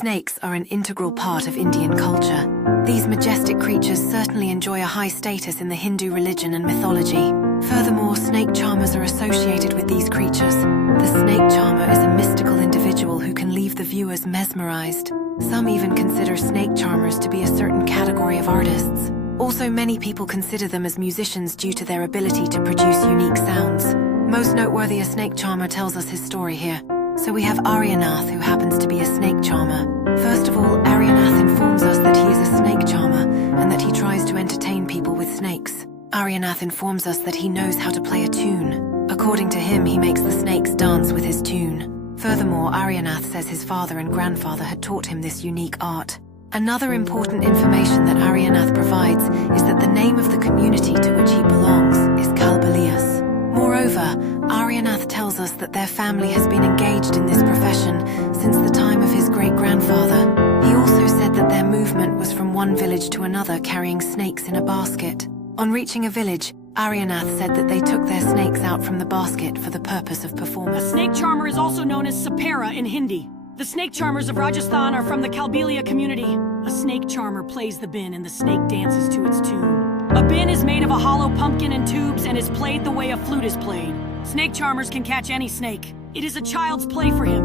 Snakes are an integral part of Indian culture. These majestic creatures certainly enjoy a high status in the Hindu religion and mythology. Furthermore, snake charmers are associated with these creatures. The snake charmer is a mystical individual who can leave the viewers mesmerized. Some even consider snake charmers to be a certain category of artists. Also, many people consider them as musicians due to their ability to produce unique sounds. Most noteworthy, a snake charmer tells us his story here. So we have Aryanath, who happens to be a snake charmer. First of all, Aryanath informs us that he is a snake charmer and that he tries to entertain people with snakes. Aryanath informs us that he knows how to play a tune. According to him, he makes the snakes dance with his tune. Furthermore, Aryanath says his father and grandfather had taught him this unique art. Another important information that Aryanath provides is that the name of the community to which he belongs is Kalbaliyas. Moreover, Aryanath tells us that their family has been engaged in this profession since the time of his great-grandfather. He also said that their movement was from one village to another carrying snakes in a basket. On reaching a village, Aryanath said that they took their snakes out from the basket for the purpose of performance. A snake charmer is also known as Sapara in Hindi. The snake charmers of Rajasthan are from the Kalbelia community. A snake charmer plays the bin and the snake dances to its tune. A bin is made of a hollow pumpkin and tubes and is played the way a flute is played. Snake charmers can catch any snake. It is a child's play for him.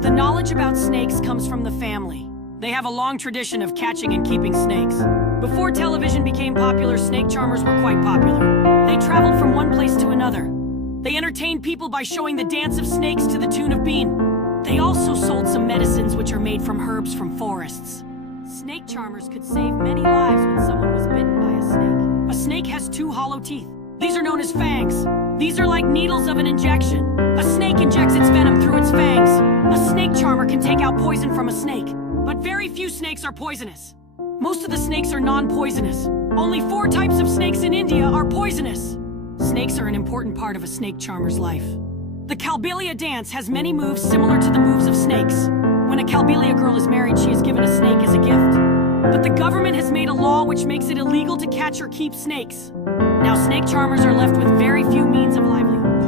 The knowledge about snakes comes from the family. They have a long tradition of catching and keeping snakes. Before television became popular, snake charmers were quite popular. They traveled from one place to another. They entertained people by showing the dance of snakes to the tune of bean. They also sold some medicines which are made from herbs from forests. Snake charmers could save many lives when someone was bitten by a snake. A snake has two hollow teeth. These are known as fangs. These are like needles of an injection. A snake injects its venom through its fangs. A snake charmer can take out poison from a snake, but very few snakes are poisonous. Most of the snakes are non-poisonous. Only 4 types of snakes in India are poisonous. Snakes are an important part of a snake charmer's life. The Kalbelia dance has many moves similar to the moves of snakes. When a Kalbelia girl is married, she is given a snake as a gift. But the government has made a law which makes it illegal to catch or keep snakes. Now snake charmers are left with very few means of livelihood.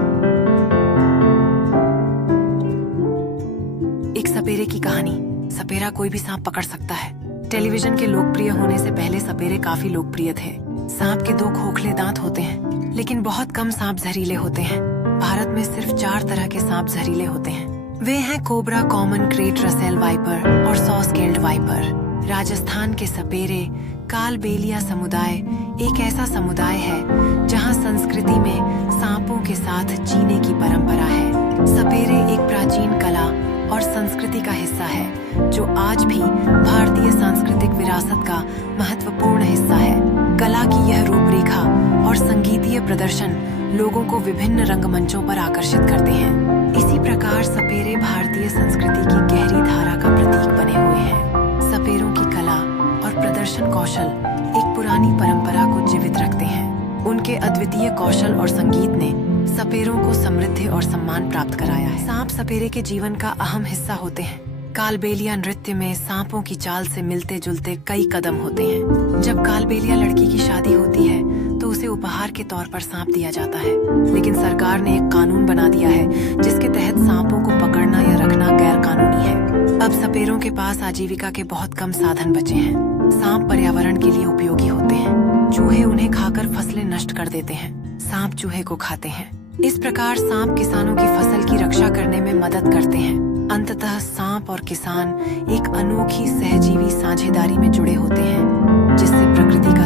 एक सपेरे की कहानी। सपेरा कोई भी सांप पकड़ सकता है। Television के लोकप्रिय होने से पहले सपेरे काफी लोकप्रिय थे। सांप के 2 खोखले दांत होते हैं, लेकिन बहुत कम सांप जहरीले होते हैं। भारत में सिर्फ 4 तरह के सांप जहरीले होते हैं। वे हैं cobra, common, crate Russell viper और सॉ स्केल्ड वाइपर। राजस्थान के सपेरे कालबेलिया समुदाय एक ऐसा समुदाय है जहां संस्कृति में सांपों के साथ जीने की परंपरा है। सपेरे एक प्राचीन कला और संस्कृति का हिस्सा है जो आज भी भारतीय सांस्कृतिक विरासत का महत्वपूर्ण हिस्सा है। कला की यह रूपरेखा और संगीतीय प्रदर्शन लोगों को विभिन्न रंगमंचों पर आकर्षित करते हैं। इसी प्रकार सपेरे भारतीय संस्कृति की गहरी धारा का प्रतीक बने हुए हैं। सपेरों की कला और प्रदर्शन कौशल एक पुरानी परंपरा को जीवित रखते हैं। उनके अद्वितीय कौशल और संगीत ने सपेरों को समृद्धि और सम्मान प्राप्त कराया है। सांप सपेरे के जीवन का अहम हिस्सा होते हैं। कालबेलिया नृत्य में सांपों की चाल से मिलते जुलते कई कदम होते हैं। जब कालबेलिया लड़की की शादी होती है तो उसे उपहार के तौर पर सांप दिया जाता है, लेकिन सरकार ने एक कानून बना दिया है जिसके तहत सांपों को पकड़ना या रखना गैर कानूनी है। अब सपेरों के पास आजीविका के बहुत कम साधन बचे हैं। सांप पर्यावरण के लिए उपयोगी होते हैं। चूहे उन्हें खाकर फसलें नष्ट कर देते हैं। सांप चूहे को खाते हैं। इस प्रकार सांप किसानों की फसल की रक्षा करने में मदद करते हैं। अंततः सांप और किसान एक अनोखी सहजीवी साझेदारी में जुड़े होते हैं जिससे प्रकृति का